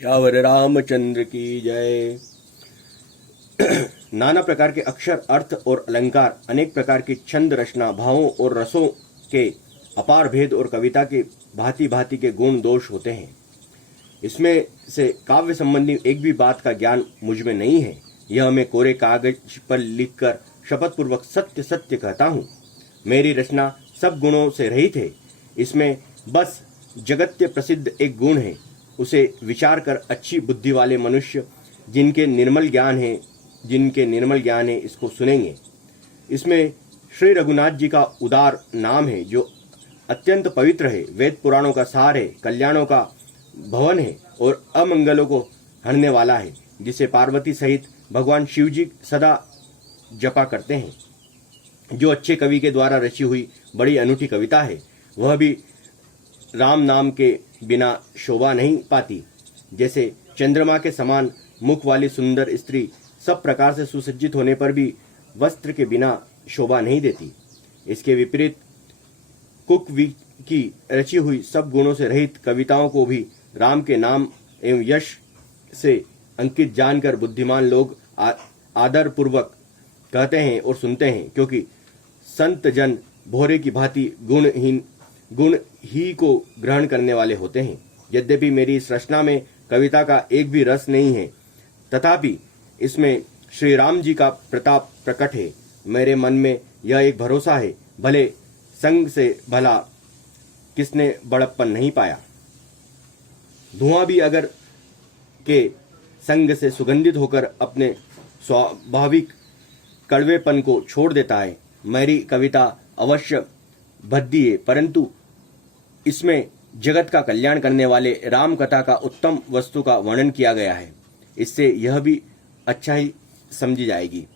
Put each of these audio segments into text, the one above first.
श्यावर रामचंद्र की जय। नाना प्रकार के अक्षर, अर्थ और अलंकार, अनेक प्रकार की छंद रचना, भावों और रसों के अपार भेद और कविता के भांति भांति के गुण दोष होते हैं। इसमें से काव्य संबंधी एक भी बात का ज्ञान मुझ में नहीं है। यह मैं कोरे कागज पर लिखकर शपथ पूर्वक सत्य सत्य कहता हूँ। मेरी रचना सब गुणों से रहित है। इसमें बस जगत्य प्रसिद्ध एक गुण है। उसे विचार कर अच्छी बुद्धि वाले मनुष्य जिनके निर्मल ज्ञान है इसको सुनेंगे। इसमें श्री रघुनाथ जी का उदार नाम है जो अत्यंत पवित्र है, वेद पुराणों का सार है, कल्याणों का भवन है और अमंगलों को हरने वाला है, जिसे पार्वती सहित भगवान शिव जी सदा जपा करते हैं। जो अच्छे कवि के द्वारा रची हुई बड़ी अनूठी कविता है, वह भी राम नाम के बिना शोभा नहीं पाती। जैसे चंद्रमा के समान मुख वाली सुंदर स्त्री सब प्रकार से सुसज्जित होने पर भी वस्त्र के बिना शोभा नहीं देती, इसके विपरीत कुकवी की रची हुई सब गुणों से रहित कविताओं को भी राम के नाम एवं यश से अंकित जानकर बुद्धिमान लोग आदर पूर्वक कहते हैं और सुनते हैं, क्योंकि संत जन भोरे की भांति गुण ही को ग्रहण करने वाले होते हैं। यद्यपि मेरी इस रचना में कविता का एक भी रस नहीं है, तथापि इसमें श्री राम जी का प्रताप प्रकट है। मेरे मन में यह एक भरोसा है, भले संग से भला किसने बड़प्पन नहीं पाया। धुआं भी अगर के संग से सुगंधित होकर अपने स्वाभाविक कड़वेपन को छोड़ देता है। मेरी कविता अवश्य भद्दी है, परंतु इसमें जगत का कल्याण करने वाले राम कथा का उत्तम वस्तु का वर्णन किया गया है। इससे यह भी अच्छा ही समझी जाएगी,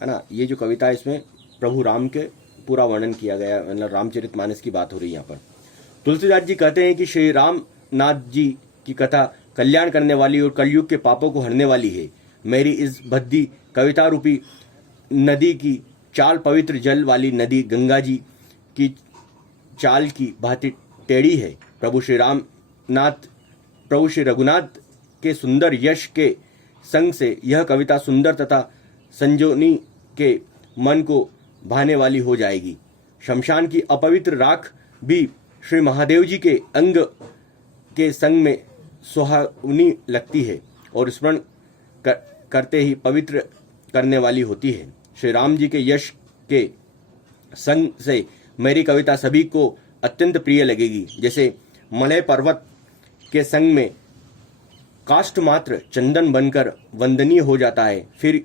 है ना। ये जो कविता है इसमें प्रभु राम के पूरा वर्णन किया गया, मतलब रामचरितमानस की बात हो रही है यहाँ पर। तुलसीदास जी कहते हैं कि श्री रामनाथ जी की कथा कल्याण करने वाली और कलयुग के पापों को हरने वाली है। मेरी इस भद्दी कविता रूपी नदी की चाल पवित्र जल वाली नदी गंगा जी की चाल की भांति टेढ़ी है। प्रभु श्री रघुनाथ के सुंदर यश के संग से यह कविता सुंदर तथा संजोनी के मन को भाने वाली हो जाएगी। शमशान की अपवित्र राख भी श्री महादेव जी के अंग के संग में सुहावनी लगती है और स्मरण करते ही पवित्र करने वाली होती है। श्री राम जी के यश के संग से मेरी कविता सभी को अत्यंत प्रिय लगेगी। जैसे मलय पर्वत के संग में काष्ठ मात्र चंदन बनकर वंदनीय हो जाता है, फिर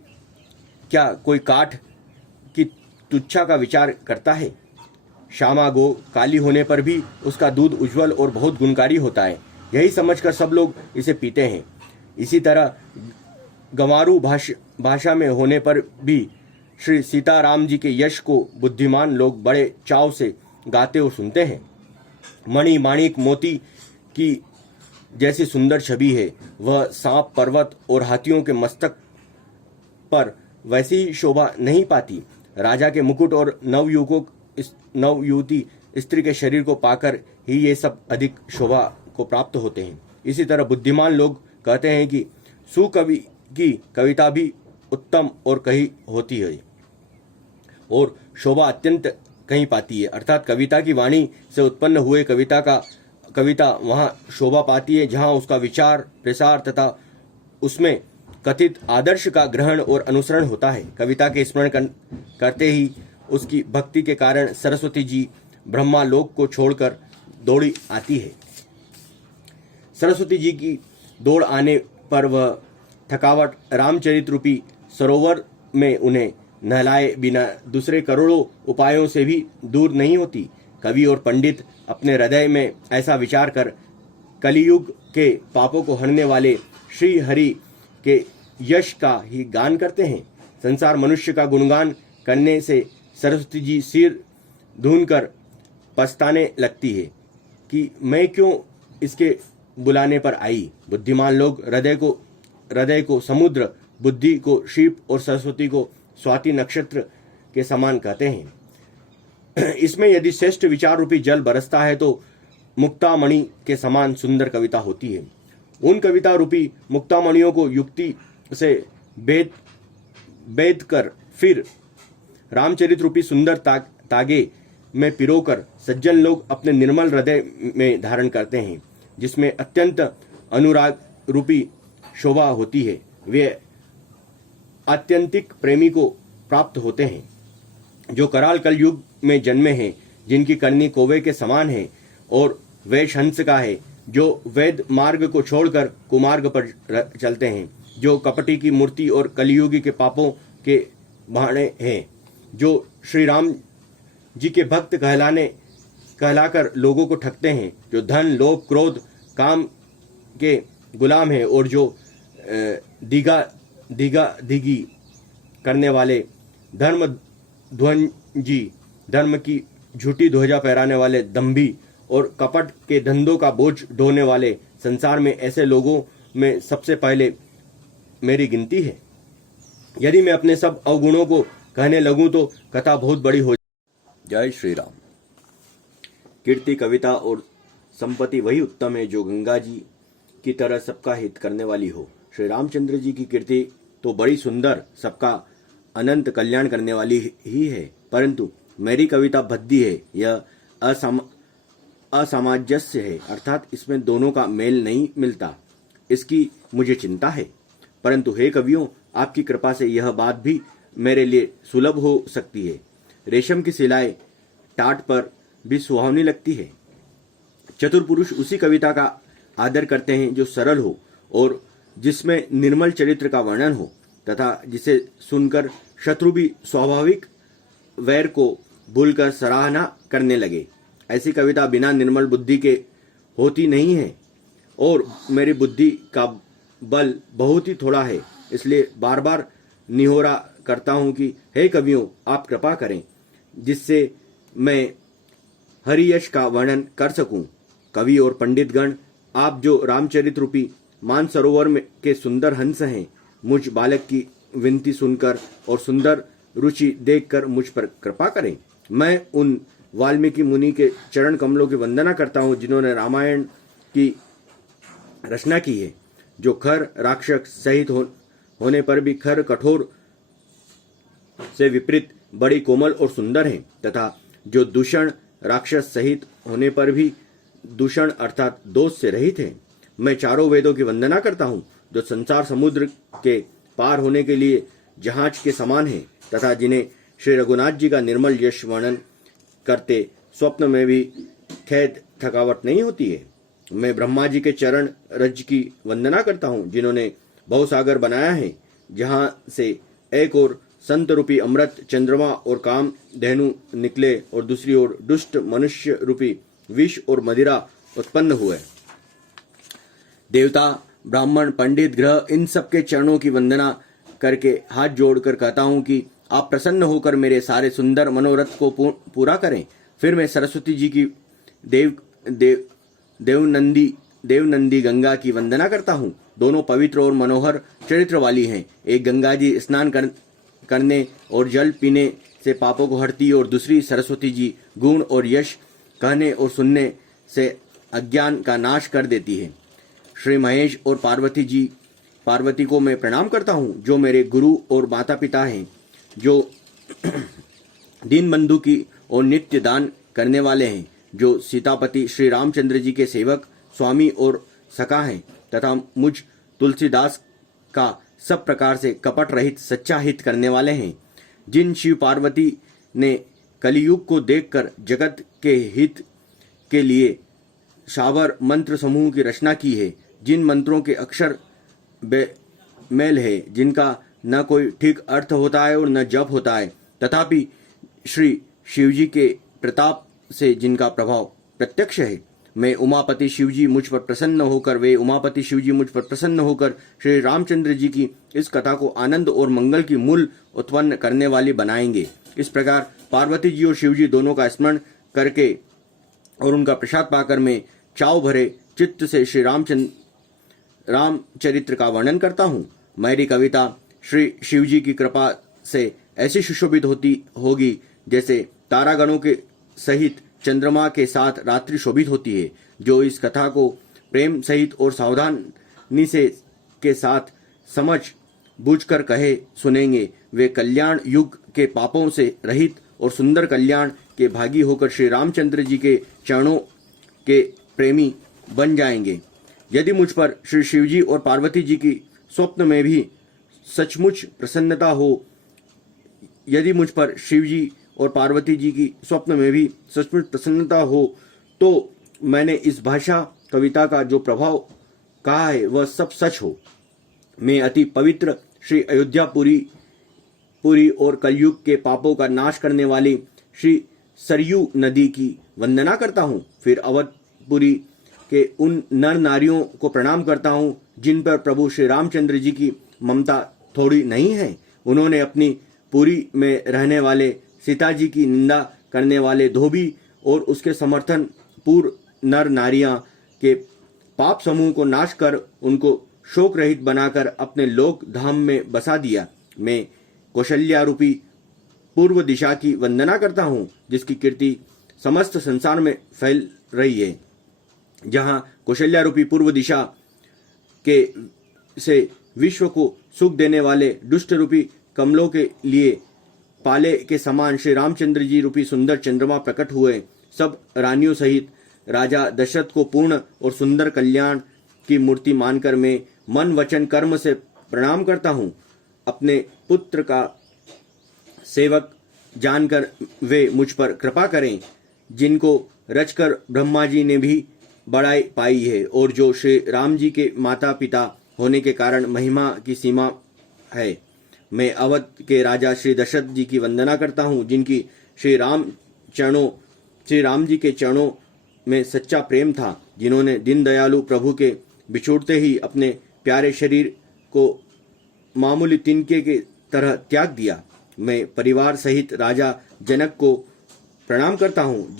क्या कोई काठ की तुच्छा का विचार करता है। श्यामा गो काली होने पर भी उसका दूध उज्जवल और बहुत गुणकारी होता है, यही समझकर सब लोग इसे पीते हैं। इसी तरह गंवारू भाषा में होने पर भी श्री सीताराम जी के यश को बुद्धिमान लोग बड़े चाव से गाते और सुनते हैं। मणि माणिक मोती की जैसी सुंदर छवि है, वह सांप, पर्वत और हाथियों के मस्तक पर वैसी ही शोभा नहीं पाती। राजा के मुकुट और नवयुवती स्त्री के शरीर को पाकर ही ये सब अधिक शोभा को प्राप्त होते हैं। इसी तरह बुद्धिमान लोग कहते हैं कि सुकवि की कविता भी उत्तम और कही होती है और शोभा अत्यंत कहीं पाती है, अर्थात कविता की वाणी से उत्पन्न हुए कविता वहाँ शोभा पाती है जहाँ उसका विचार प्रसार तथा उसमें कथित आदर्श का ग्रहण और अनुसरण होता है। कविता के स्मरण करते ही उसकी भक्ति के कारण सरस्वती जी ब्रह्मा लोक को छोड़कर दौड़ी आती है। सरस्वती जी की दौड़ आने पर वह थकावट रामचरित रूपी सरोवर में उन्हें नहलाए बिना दूसरे करोड़ों उपायों से भी दूर नहीं होती। कवि और पंडित अपने हृदय में ऐसा विचार कर कलियुग के पापों को हरने वाले श्री हरि के यश का ही गान करते हैं। संसार मनुष्य का गुणगान करने से सरस्वती जी सिर धूनकर पछताने लगती है कि मैं क्यों इसके बुलाने पर आई। बुद्धिमान लोग हृदय को समुद्र, बुद्धि को शिव और सरस्वती को स्वाति नक्षत्र के समान कहते हैं। इसमें यदि श्रेष्ठ विचार रूपी जल बरसता है तो मुक्तामणि के समान सुंदर कविता होती है। उन कविता रूपी मुक्तामणियों को युक्ति से बेद कर फिर रामचरित रूपी सुंदर तागे में पिरोकर सज्जन लोग अपने निर्मल हृदय में धारण करते हैं, जिसमें अत्यंत अनुराग रूपी शोभा होती है। वे आत्यंतिक प्रेमी को प्राप्त होते हैं, जो कराल कलयुग में जन्मे हैं, जिनकी करनी कौवे के समान है और वेश हंस का है, जो वैद मार्ग को छोड़कर कुमार्ग पर चलते हैं, जो कपटी की मूर्ति और कलियुगी के पापों के भाणे हैं, जो श्री राम जी के भक्त कहलाकर लोगों को ठगते हैं, जो धन लोभ क्रोध काम के गुलाम हैं और जो दिगी करने वाले धर्म ध्वंजी धर्म की झूठी ध्वजा फहराने वाले दंभी और कपट के धंधों का बोझ ढोने वाले संसार में ऐसे लोगों में सबसे पहले मेरी गिनती है। यदि मैं अपने सब अवगुणों को कहने लगूं तो कथा बहुत बड़ी हो। जय श्री राम। कीर्ति कविता और संपत्ति वही उत्तम है जो गंगा जी की तरह सबका हित करने वाली हो। श्री रामचंद्र जी की कीर्ति तो बड़ी सुंदर, सबका अनंत कल्याण करने वाली ही है, परंतु मेरी कविता भद्दी है, यह असामंजस्य है, अर्थात इसमें दोनों का मेल नहीं मिलता, इसकी मुझे चिंता है। परंतु हे कवियों, आपकी कृपा से यह बात भी मेरे लिए सुलभ हो सकती है। रेशम की सिलाई टाट पर भी सुहावनी लगती है। चतुर पुरुष उसी कविता का आदर करते हैं जो सरल हो और जिसमें निर्मल चरित्र का वर्णन हो, तथा जिसे सुनकर शत्रु भी स्वाभाविक वैर को भूलकर सराहना करने लगे। ऐसी कविता बिना निर्मल बुद्धि के होती नहीं है और मेरी बुद्धि का बल बहुत ही थोड़ा है, इसलिए बार बार निहोरा करता हूं कि हे कवियों, आप कृपा करें जिससे मैं हरियश का वर्णन कर सकूं। कवि और पंडित गण, आप जो रामचरित रूपी मानसरोवर में के सुंदर हंस हैं, मुझ बालक की विनती सुनकर और सुंदर रुचि देखकर मुझ पर कृपा करें। मैं उन वाल्मीकि मुनि के चरण कमलों की वंदना करता हूँ जिन्होंने रामायण की रचना की है, जो खर राक्षस सहित होने पर भी खर कठोर से विपरीत बड़ी कोमल और सुंदर हैं, तथा जो दूषण राक्षस सहित होने पर भी दूषण अर्थात दोष से रहित हैं। मैं चारों वेदों की वंदना करता हूँ, जो संसार समुद्र के पार होने के लिए जहाज के समान हैं, तथा जिन्हें श्री रघुनाथ जी का निर्मल यश वर्णन करते स्वप्न में भी खेद थकावट नहीं होती है। मैं ब्रह्मा जी के चरण रज की वंदना करता हूँ, जिन्होंने भवसागर बनाया है, जहाँ से एक ओर संत रूपी अमृत चंद्रमा और काम धेनु निकले और दूसरी ओर दुष्ट मनुष्य रूपी विष और मदिरा उत्पन्न हुए। देवता ब्राह्मण पंडित ग्रह इन सबके चरणों की वंदना करके हाथ जोड़कर कहता हूँ कि आप प्रसन्न होकर मेरे सारे सुंदर मनोरथ को पूरा करें। फिर मैं सरस्वती जी की देवनंदी गंगा की वंदना करता हूँ। दोनों पवित्र और मनोहर चरित्र वाली हैं। एक गंगा जी स्नान करने और जल पीने से पापों को हरती और दूसरी सरस्वती जी गुण और यश कहने और सुनने से अज्ञान का नाश कर देती है। श्री महेश और पार्वती को मैं प्रणाम करता हूँ, जो मेरे गुरु और माता पिता हैं, जो दीन बंधु की और नित्य दान करने वाले हैं, जो सीतापति श्री रामचंद्र जी के सेवक स्वामी और सखा हैं, तथा मुझ तुलसीदास का सब प्रकार से कपट रहित सच्चा हित करने वाले हैं, जिन शिव पार्वती ने कलियुग को देखकर जगत के हित के लिए शावर मंत्र समूह की रचना की है, जिन मंत्रों के अक्षर बेमेल है, जिनका न कोई ठीक अर्थ होता है और न जप होता है, तथापि श्री शिवजी के प्रताप से जिनका प्रभाव प्रत्यक्ष है। मैं उमापति शिवजी मुझ पर प्रसन्न होकर श्री रामचंद्र जी की इस कथा को आनंद और मंगल की मूल उत्पन्न करने वाली बनाएंगे। इस प्रकार पार्वती जी और शिवजी दोनों का स्मरण करके और उनका प्रसाद पाकर मैं चाव भरे चित्त से श्री रामचरित्र का वर्णन करता हूँ। मेरी कविता श्री शिवजी की कृपा से ऐसी सुशोभित होगी जैसे तारागणों के सहित चंद्रमा के साथ रात्रि शोभित होती है। जो इस कथा को प्रेम सहित और सावधान निसे के साथ समझ बूझकर कहे सुनेंगे, वे कल्याण युग के पापों से रहित और सुंदर कल्याण के भागी होकर श्री रामचंद्र जी के चरणों के प्रेमी बन जाएंगे। यदि मुझ पर श्री शिवजी और पार्वती जी की स्वप्न में भी सचमुच प्रसन्नता हो, यदि मुझ पर शिवजी और पार्वती जी की स्वप्न में भी सचमुच प्रसन्नता हो, तो मैंने इस भाषा कविता का जो प्रभाव कहा है वह सब सच हो। मैं अति पवित्र श्री अयोध्यापुरी और कलयुग के पापों का नाश करने वाली श्री सरयू नदी की वंदना करता हूँ। फिर अवधपुरी के उन नर नारियों को प्रणाम करता हूँ जिन पर प्रभु श्री रामचंद्र जी की ममता थोड़ी नहीं है। उन्होंने अपनी पुरी में रहने वाले सीता जी की निंदा करने वाले धोबी और उसके समर्थन पूर्व नर नारियां के पाप समूह को नाश कर उनको शोक रहित बनाकर अपने लोक धाम में बसा दिया। मैं कौशल्या रूपी पूर्व दिशा की वंदना करता हूँ जिसकी कीर्ति समस्त संसार में फैल रही है। जहाँ कौशल्या रूपी पूर्व दिशा के से विश्व को सुख देने वाले दुष्ट रूपी कमलों के लिए पाले के समान श्री रामचंद्र जी रूपी सुंदर चंद्रमा प्रकट हुए। सब रानियों सहित राजा दशरथ को पूर्ण और सुंदर कल्याण की मूर्ति मानकर मैं मन वचन कर्म से प्रणाम करता हूँ। अपने पुत्र का सेवक जानकर वे मुझ पर कृपा करें, जिनको रचकर ब्रह्मा जी ने भी बड़ाई पाई है और जो श्री राम जी के माता पिता होने के कारण महिमा की सीमा है। मैं अवध के राजा श्री दशरथ जी की वंदना करता हूँ जिनकी श्री राम जी के चरणों में सच्चा प्रेम था, जिन्होंने दीन दयालु प्रभु के बिछुड़ते ही अपने प्यारे शरीर को मामूली तिनके के तरह त्याग दिया। मैं परिवार सहित राजा जनक को प्रणाम करता हूँ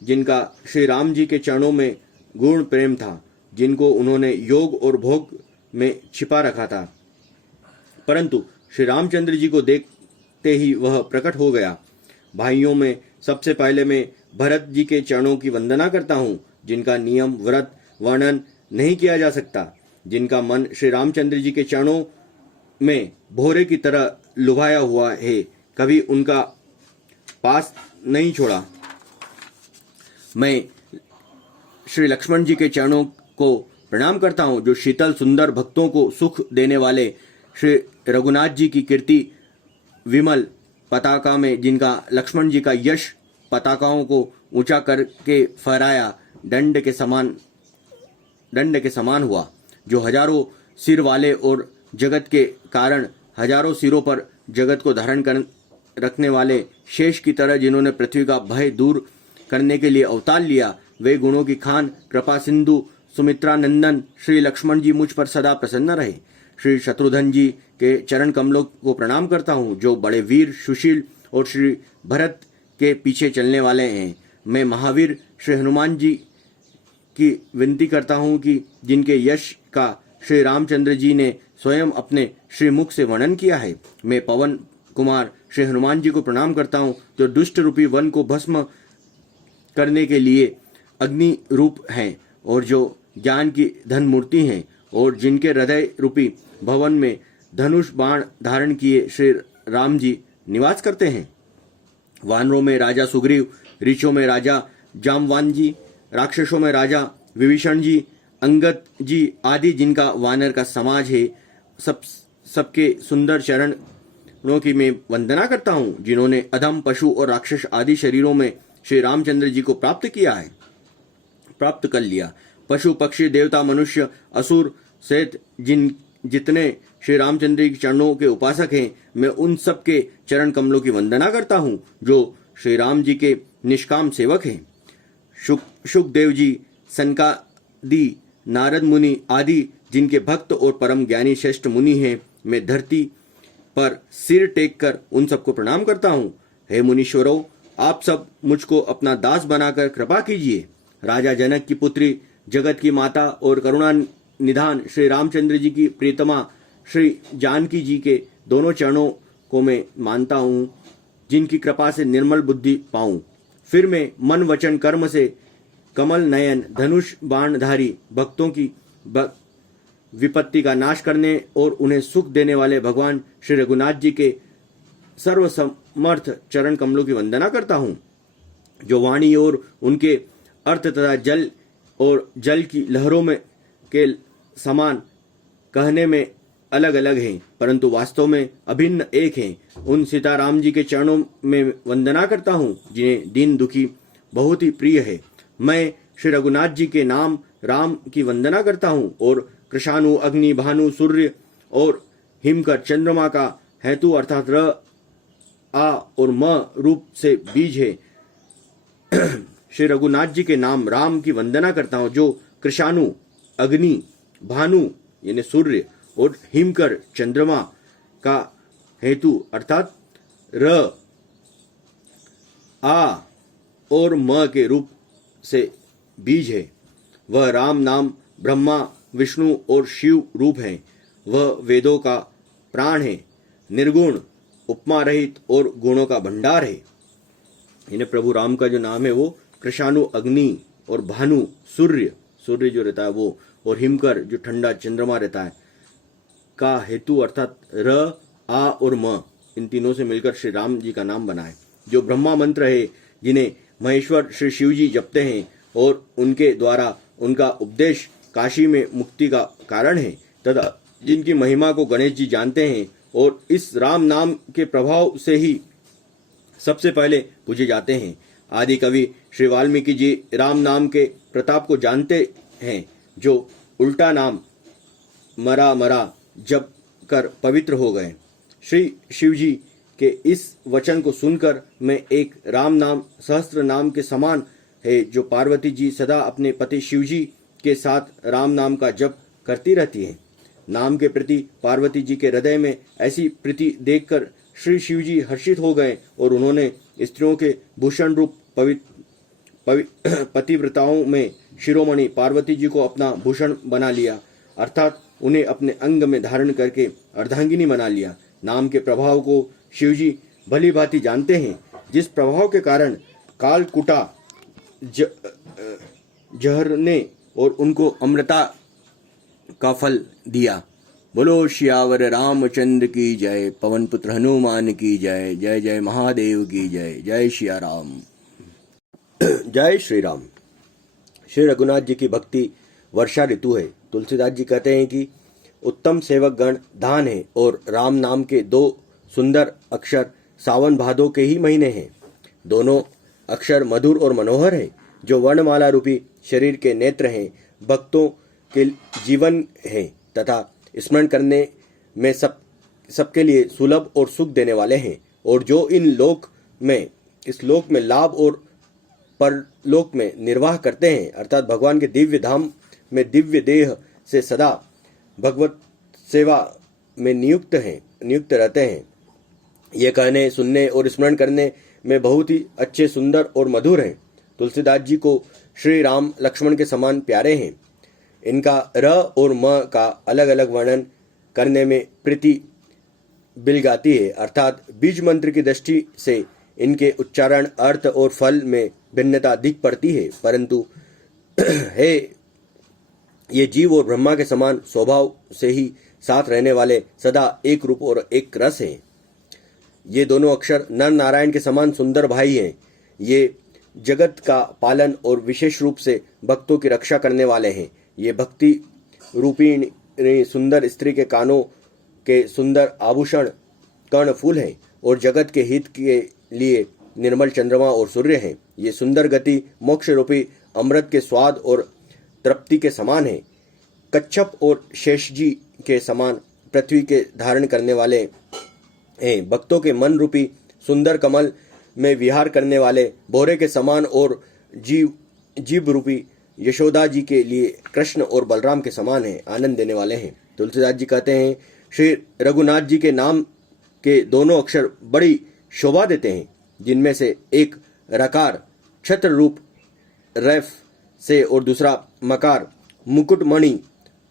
जिनका श्री राम जी के चरणों में गुण प्रेम था, जिनको उन्होंने योग और भोग में छिपा रखा था, परंतु श्री रामचंद्र जी को देखते ही वह प्रकट हो गया। भाइयों में सबसे पहले मैं भरत जी के चरणों की वंदना करता हूँ, जिनका नियम व्रत वर्णन नहीं किया जा सकता, जिनका मन श्री रामचंद्र जी के चरणों में भोरे की तरह लुभाया हुआ है, कभी उनका पास नहीं छोड़ा। मैं श्री लक्ष्मण जी के चरणों को प्रणाम करता हूँ, जो शीतल सुंदर भक्तों को सुख देने वाले श्री रघुनाथ जी की कीर्ति विमल पताका में, जिनका लक्ष्मण जी का यश पताकाओं को ऊंचा करके फहराया दंड के समान हुआ, जो हजारों सिर वाले और जगत के कारण हजारों सिरों पर जगत को धारण कर रखने वाले शेष की तरह, जिन्होंने पृथ्वी का भय दूर करने के लिए अवतार लिया, वे गुणों की खान कृपा सिंधु सुमित्रा नंदन श्री लक्ष्मण जी मुझ पर सदा प्रसन्न रहे। श्री शत्रुघ्न जी के चरण कमलों को प्रणाम करता हूँ, जो बड़े वीर सुशील और श्री भरत के पीछे चलने वाले हैं। मैं महावीर श्री हनुमान जी की विनती करता हूँ कि जिनके यश का श्री रामचंद्र जी ने स्वयं अपने श्री मुख से वर्णन किया है। मैं पवन कुमार श्री हनुमान जी को प्रणाम करता हूँ, जो दुष्ट रूपी वन को भस्म करने के लिए अग्नि रूप हैं और जो ज्ञान की धन मूर्ति हैं, और जिनके हृदय रूपी भवन में धनुष बाण धारण किए श्री राम जी निवास करते हैं। वानरों में राजा सुग्रीव, ऋषियों में राजा जामवान, राक्षसों में राजा विभीषण जी, अंगद जी आदि जिनका वानर का समाज है, सबके सुंदर चरणों की मैं वंदना करता हूँ, जिन्होंने अधम पशु और राक्षस आदि शरीरों में श्री रामचंद्र जी को प्राप्त कर लिया। पशु पक्षी देवता मनुष्य असुर सहित जितने श्री रामचंद्र जी के चरणों के उपासक हैं, मैं उन सब के चरण कमलों की वंदना करता हूँ, जो श्री राम जी के निष्काम सेवक हैं। सुखदेव जी, सनकादि, नारद मुनि आदि जिनके भक्त और परम ज्ञानी श्रेष्ठ मुनि हैं, मैं धरती पर सिर टेक कर उन सबको प्रणाम करता हूँ। हे मुनीश्वरों, आप सब मुझको अपना दास बनाकर कृपा कीजिए। राजा जनक की पुत्री, जगत की माता और करुणा निधान श्री रामचंद्र जी की प्रीतमा श्री जानकी जी के दोनों चरणों को मैं मानता हूँ, जिनकी कृपा से निर्मल बुद्धि पाऊं। फिर मैं मन वचन कर्म से कमल नयन धनुष बाणधारी विपत्ति का नाश करने और उन्हें सुख देने वाले भगवान श्री रघुनाथ जी के सर्वसमर्थ चरण कमलों की वंदना करता हूँ, जो वाणी और उनके अर्थ तथा जल और जल की लहरों में के समान कहने में अलग अलग हैं, परंतु वास्तव में अभिन्न एक हैं। उन सीताराम जी के चरणों में वंदना करता हूँ जिन्हें दीन दुखी बहुत ही प्रिय है। मैं श्री रघुनाथ जी के नाम राम की वंदना करता हूँ और कृषाणु, अग्नि, भानु, सूर्य और हिमकर चंद्रमा का हेतु अर्थात र, आ और म रूप से बीज है। श्री रघुनाथ जी के नाम राम की वंदना करता हूँ, जो कृषाणु, अग्नि, भानु यानी सूर्य और हिमकर चंद्रमा का हेतु अर्थात र, आ और म के रूप से बीज है। वह राम नाम ब्रह्मा, विष्णु और शिव रूप है। वह वेदों का प्राण है, निर्गुण, उपमा रहित और गुणों का भंडार है। इन्हें प्रभु राम का जो नाम है वो कृषाणु, अग्नि और भानु, सूर्य जो रहता है वो, और हिमकर जो ठंडा चंद्रमा रहता है का हेतु अर्थात र, आ और म, इन तीनों से मिलकर श्री राम जी का नाम बना है। जो ब्रह्मा मंत्र है जिन्हें महेश्वर श्री शिव जी जपते हैं और उनके द्वारा उनका उपदेश काशी में मुक्ति का कारण है, तथा जिनकी महिमा को गणेश जी जानते हैं और इस राम नाम के प्रभाव से ही सबसे पहले पूजे जाते हैं। आदि कवि श्री वाल्मीकि जी राम नाम के प्रताप को जानते हैं, जो उल्टा नाम मरा मरा जप कर पवित्र हो गए। श्री शिव जी के इस वचन को सुनकर मैं एक राम नाम सहस्त्र नाम के समान है, जो पार्वती जी सदा अपने पति शिव जी के साथ राम नाम का जप करती रहती हैं। नाम के प्रति पार्वती जी के हृदय में ऐसी प्रीति देखकर श्री शिव जी हर्षित हो गए और उन्होंने स्त्रियों के भूषण रूप पतिव्रताओं में शिरोमणि पार्वती जी को अपना भूषण बना लिया, अर्थात उन्हें अपने अंग में धारण करके अर्धांगिनी बना लिया। नाम के प्रभाव को शिव जी भली भांति जानते हैं, जिस प्रभाव के कारण कालकुटा जहर और उनको अमृता का फल दिया। बोलो श्यावर रामचंद्र की जय, पवन पुत्र हनुमान की जय, जय जय महादेव की जय, जय श्री राम। जय श्री राम। श्री रघुनाथ जी की भक्ति वर्षा ऋतु है। तुलसीदास जी कहते हैं कि उत्तम सेवक गण धान है और राम नाम के दो सुंदर अक्षर सावन भादो के ही महीने हैं। दोनों अक्षर मधुर और मनोहर है, जो वर्णमाला रूपी शरीर के नेत्र हैं, भक्तों के जीवन है तथा स्मरण करने में सबके लिए सुलभ और सुख देने वाले हैं, और जो इस लोक में लाभ और परलोक में निर्वाह करते हैं, अर्थात भगवान के दिव्य धाम में दिव्य देह से सदा भगवत सेवा में नियुक्त रहते हैं। ये कहने, सुनने और स्मरण करने में बहुत ही अच्छे, सुंदर और मधुर हैं। तुलसीदास जी को श्री राम लक्ष्मण के समान प्यारे हैं। इनका र और म का अलग अलग वर्णन करने में प्रीति बिल गाती है, अर्थात बीज मंत्र की दृष्टि से इनके उच्चारण, अर्थ और फल में भिन्नता दिख पड़ती है, परंतु है ये जीव और ब्रह्मा के समान स्वभाव से ही साथ रहने वाले सदा एक रूप और एक रस हैं। ये दोनों अक्षर नर नारायण के समान सुंदर भाई हैं। ये जगत का पालन और विशेष रूप से भक्तों की रक्षा करने वाले हैं। ये भक्ति रूपी सुंदर स्त्री के कानों के सुंदर आभूषण कर्ण फूल हैं और जगत के हित के लिए निर्मल चंद्रमा और सूर्य हैं। ये सुंदर गति मोक्ष रूपी अमृत के स्वाद और तृप्ति के समान है। कच्छप और शेष जी के समान पृथ्वी के धारण करने वाले हैं। भक्तों के मन रूपी सुंदर कमल में विहार करने वाले भोरे के समान और जीव रूपी यशोदा जी के लिए कृष्ण और बलराम के समान है, आनंद देने वाले हैं। तुलसीदास जी कहते हैं, श्री रघुनाथ जी के नाम के दोनों अक्षर बड़ी शोभा देते हैं, जिनमें से एक रकार छत्र रूप रैफ से और दूसरा मकार मुकुटमणि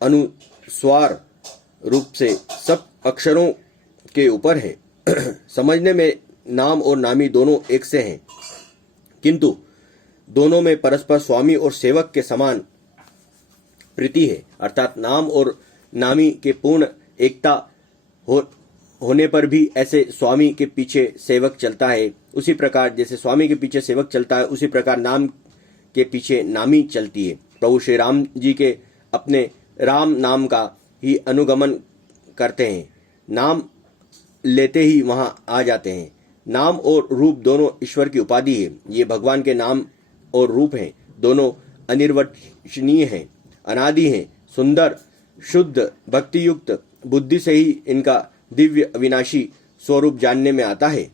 अनुस्वार रूप से सब अक्षरों के ऊपर है। समझने में नाम और नामी दोनों एक से हैं, किंतु दोनों में परस्पर स्वामी और सेवक के समान प्रीति है, अर्थात नाम और नामी के पूर्ण एकता होने पर भी ऐसे स्वामी के पीछे सेवक चलता है, उसी प्रकार जैसे स्वामी के पीछे सेवक चलता है उसी प्रकार नाम के पीछे नामी चलती है। प्रभु श्री राम जी के अपने राम नाम का ही अनुगमन करते हैं, नाम लेते ही वहां आ जाते हैं। नाम और रूप दोनों ईश्वर की उपाधि है। ये भगवान के नाम और रूप हैं, दोनों अनिर्वचनीय हैं, अनादि हैं, सुंदर, शुद्ध, भक्ति युक्त बुद्धि से ही इनका दिव्य अविनाशी स्वरूप जानने में आता है।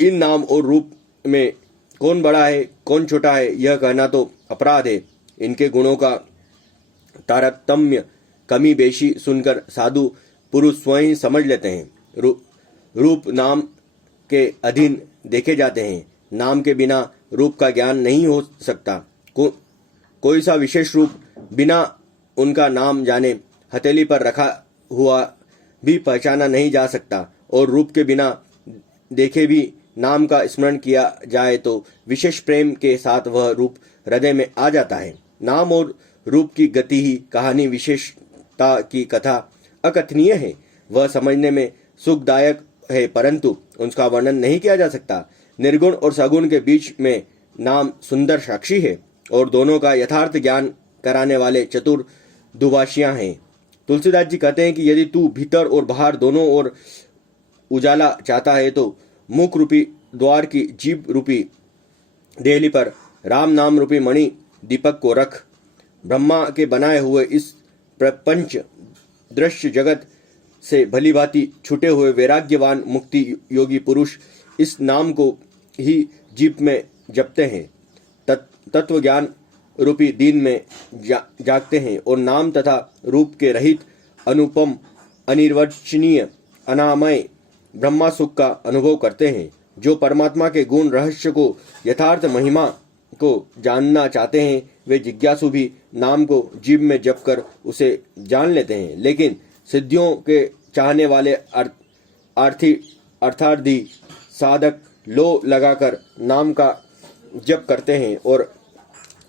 इन नाम और रूप में कौन बड़ा है कौन छोटा है यह कहना तो अपराध है। इनके गुणों का तारतम्य कमी बेशी सुनकर साधु पुरुष स्वयं समझ लेते हैं। रूप नाम के अधीन देखे जाते हैं। नाम के बिना रूप का ज्ञान नहीं हो सकता। कोई सा विशेष रूप बिना उनका नाम जाने हथेली पर रखा हुआ भी पहचाना नहीं जा सकता, और रूप के बिना देखे भी नाम का स्मरण किया जाए तो विशेष प्रेम के साथ वह रूप हृदय में आ जाता है। नाम और रूप की गति ही कहानी विशेषता की कथा अकथनीय है। वह समझने में सुखदायक है परंतु उसका वर्णन नहीं किया जा सकता। निर्गुण और सगुण के बीच में नाम सुंदर साक्षी है और दोनों का यथार्थ ज्ञान कराने वाले चतुर दुभाषियां हैं। तुलसीदास जी कहते हैं कि यदि तू भीतर और बाहर दोनों ओर उजाला चाहता है तो मुख रूपी द्वार की जीभ रूपी देहली पर राम नाम रूपी मणि दीपक को रख। ब्रह्मा के बनाए हुए इस प्रपंच दृश्य जगत से भलीभांति छूटे हुए वैराग्यवान मुक्ति योगी पुरुष इस नाम को ही जीभ में जपते हैं, तत्व ज्ञान रूपी दिन में जागते हैं और नाम तथा रूप के रहित अनुपम अनिर्वचनीय अनामय ब्रह्मा सुख का अनुभव करते हैं। जो परमात्मा के गुण रहस्य को यथार्थ महिमा को जानना चाहते हैं वे जिज्ञासु भी नाम को जीभ में जप कर उसे जान लेते हैं, लेकिन सिद्धियों के चाहने वाले अर्थार्थी साधक लो लगाकर नाम का जप करते हैं और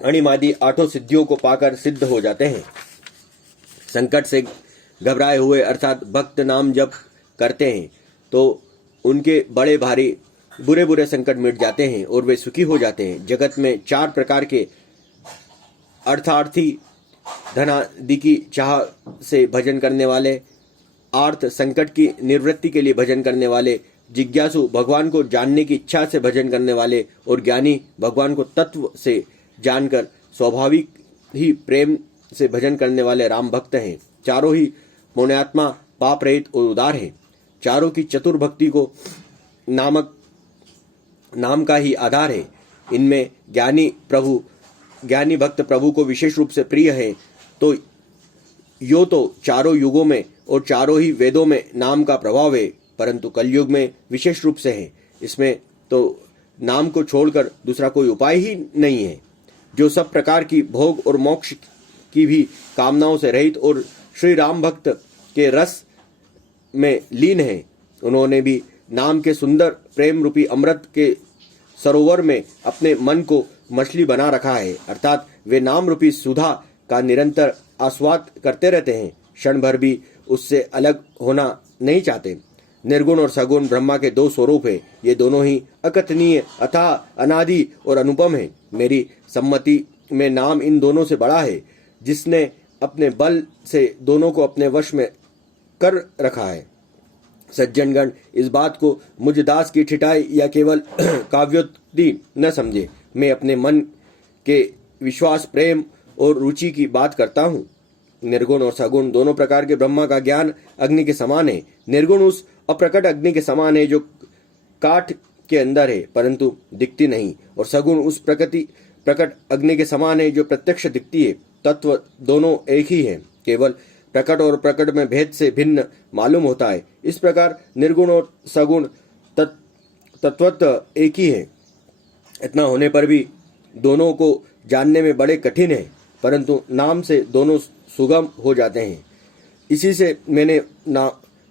अणिमादि आठों सिद्धियों को पाकर सिद्ध हो जाते हैं। संकट से घबराए हुए अर्थात भक्त नाम जप करते हैं तो उनके बड़े भारी बुरे बुरे संकट मिट जाते हैं और वे सुखी हो जाते हैं। जगत में 4 प्रकार के अर्थार्थी, धनादि की चाह से भजन करने वाले, आर्थ संकट की निवृत्ति के लिए भजन करने वाले, जिज्ञासु भगवान को जानने की इच्छा से भजन करने वाले और ज्ञानी भगवान को तत्व से जानकर स्वाभाविक ही प्रेम से भजन करने वाले राम भक्त हैं। चारों ही पुण्यात्मा, पाप रहित और उदार हैं। चारों की चतुर भक्ति को नाम का ही आधार है। इनमें ज्ञानी भक्त प्रभु को विशेष रूप से प्रिय है। तो यो तो चारों युगों में और चारों ही वेदों में नाम का प्रभाव है, परंतु कलयुग में विशेष रूप से है। इसमें तो नाम को छोड़कर दूसरा कोई उपाय ही नहीं है। जो सब प्रकार की भोग और मोक्ष की भी कामनाओं से रहित और श्री राम भक्त के रस में लीन है, उन्होंने भी नाम के सुंदर प्रेम रूपी अमृत के सरोवर में अपने मन को मछली बना रखा है, अर्थात वे नाम रूपी सुधा का निरंतर आस्वाद करते रहते हैं, क्षण भर भी उससे अलग होना नहीं चाहते। निर्गुण और सगुण ब्रह्मा के 2 स्वरूप है। ये दोनों ही अकथनीय, अथाह, अनादि और अनुपम है। मेरी सम्मति में नाम इन दोनों से बड़ा है, जिसने अपने बल से दोनों को अपने वश में कर रखा है। सज्जनगण इस बात को मुझ दास की ठिठाई या केवल काव्योक्ति न समझे। मैं अपने मन के विश्वास, प्रेम और रुचि की बात करता हूँ। निर्गुण और सगुण दोनों प्रकार के ब्रह्मा का ज्ञान अग्नि के समान है। निर्गुण उस अप्रकट अग्नि के समान है जो काठ के अंदर है परंतु दिखती नहीं, और सगुण उस प्रकट अग्नि के समान है जो प्रत्यक्ष दिखती है। तत्व दोनों एक ही है, केवल प्रकट और प्रकट में भेद से भिन्न मालूम होता है। इस प्रकार निर्गुण और सगुण तत्वतः एक ही है। इतना होने पर भी दोनों को जानने में बड़े कठिन है, परंतु नाम से दोनों सुगम हो जाते हैं। इसी से मैंने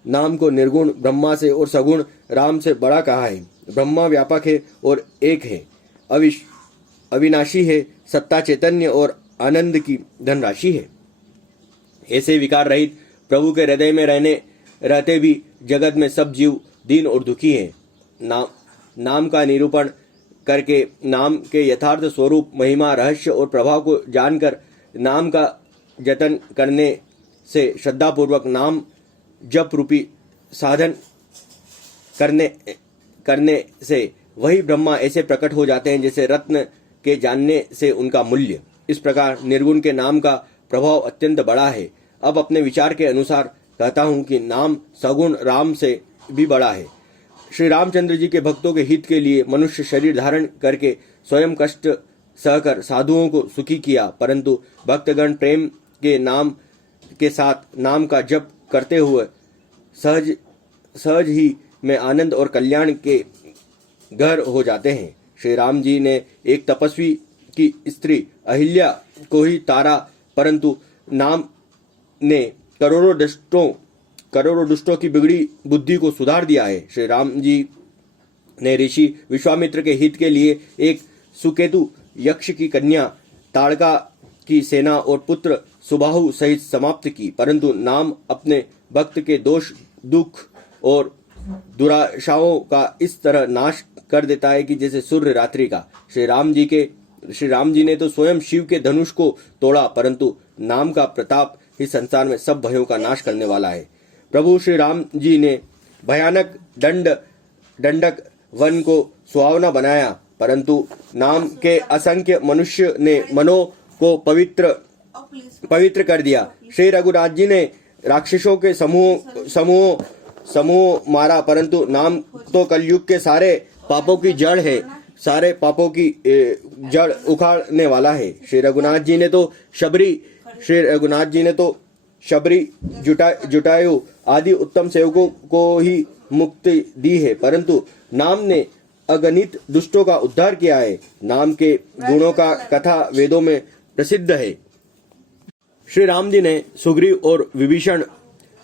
नाम को निर्गुण ब्रह्मा से और सगुण राम से बड़ा कहा है। ब्रह्मा व्यापक है और एक है, अविनाशी है, सत्ता, चैतन्य और आनंद की धनराशि है। ऐसे विकार रहित प्रभु के हृदय में रहते भी जगत में सब जीव दीन और दुखी हैं। नाम का निरूपण करके नाम के यथार्थ स्वरूप, महिमा, रहस्य और प्रभाव को जानकर नाम का जतन करने से श्रद्धापूर्वक नाम जप रूपी साधन करने से वही ब्रह्मा ऐसे प्रकट हो जाते हैं जैसे रत्न के जानने से उनका मूल्य। इस प्रकार निर्गुण के नाम का प्रभाव अत्यंत बड़ा है। अब अपने विचार के अनुसार कहता हूँ कि नाम सगुण राम से भी बड़ा है। श्री रामचंद्र जी के भक्तों के हित के लिए मनुष्य शरीर धारण करके स्वयं कष्ट सहकर साधुओं को सुखी किया, परंतु भक्तगण प्रेम के नाम के साथ नाम का जप करते हुए सहज ही में आनंद और कल्याण के घर हो जाते हैं। श्री राम जी ने एक तपस्वी की स्त्री अहिल्या को ही तारा, परंतु नाम ने करोड़ों दुष्टों की बिगड़ी बुद्धि को सुधार दिया है। श्री राम जी ने ऋषि विश्वामित्र के हित के लिए एक सुकेतु यक्ष की कन्या ताड़का की सेना और पुत्र सुबाहु सहित समाप्त की, परंतु नाम अपने भक्त के दोष, दुख और दुराशाओं का इस तरह नाश कर देता है कि जैसे सूर्य रात्रि का। श्री राम जी ने तो स्वयं शिव के धनुष को तोड़ा, परंतु नाम का प्रताप ही संसार में सब भयों का नाश करने वाला है। प्रभु श्री राम जी ने भयानक दंडक वन को सुहावना बनाया, परंतु नाम के असंख्य मनुष्य ने मनो को पवित्र कर दिया। श्री रघुनाथ जी ने राक्षसों के समूह मारा, परंतु नाम तो कलयुग के सारे पापों की जड़ है, सारे पापों की जड़ उखाड़ने वाला है। श्री रघुनाथ जी ने तो शबरी जुटायु आदि उत्तम सेवकों को ही मुक्ति दी है, परंतु नाम ने अगणित दुष्टों का उद्धार किया है। नाम के गुणों का कथा वेदों में प्रसिद्ध है। श्री राम जी ने सुग्रीव और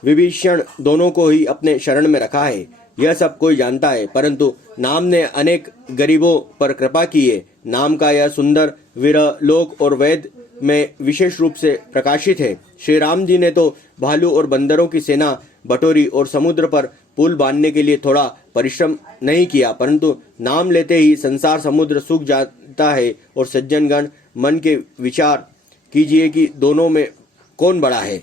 विभीषण दोनों को ही अपने शरण में रखा है, यह सब कोई जानता है, परंतु नाम ने अनेक गरीबों पर कृपा की है। नाम का यह सुंदर विरह लोक और वेद में विशेष रूप से प्रकाशित है। श्री राम जी ने तो भालू और बंदरों की सेना बटोरी और समुद्र पर पुल बांधने के लिए थोड़ा परिश्रम नहीं किया, परंतु नाम लेते ही संसार समुद्र सूख जाता है। और सज्जनगण मन के विचार कीजिए कि दोनों में कौन बड़ा है।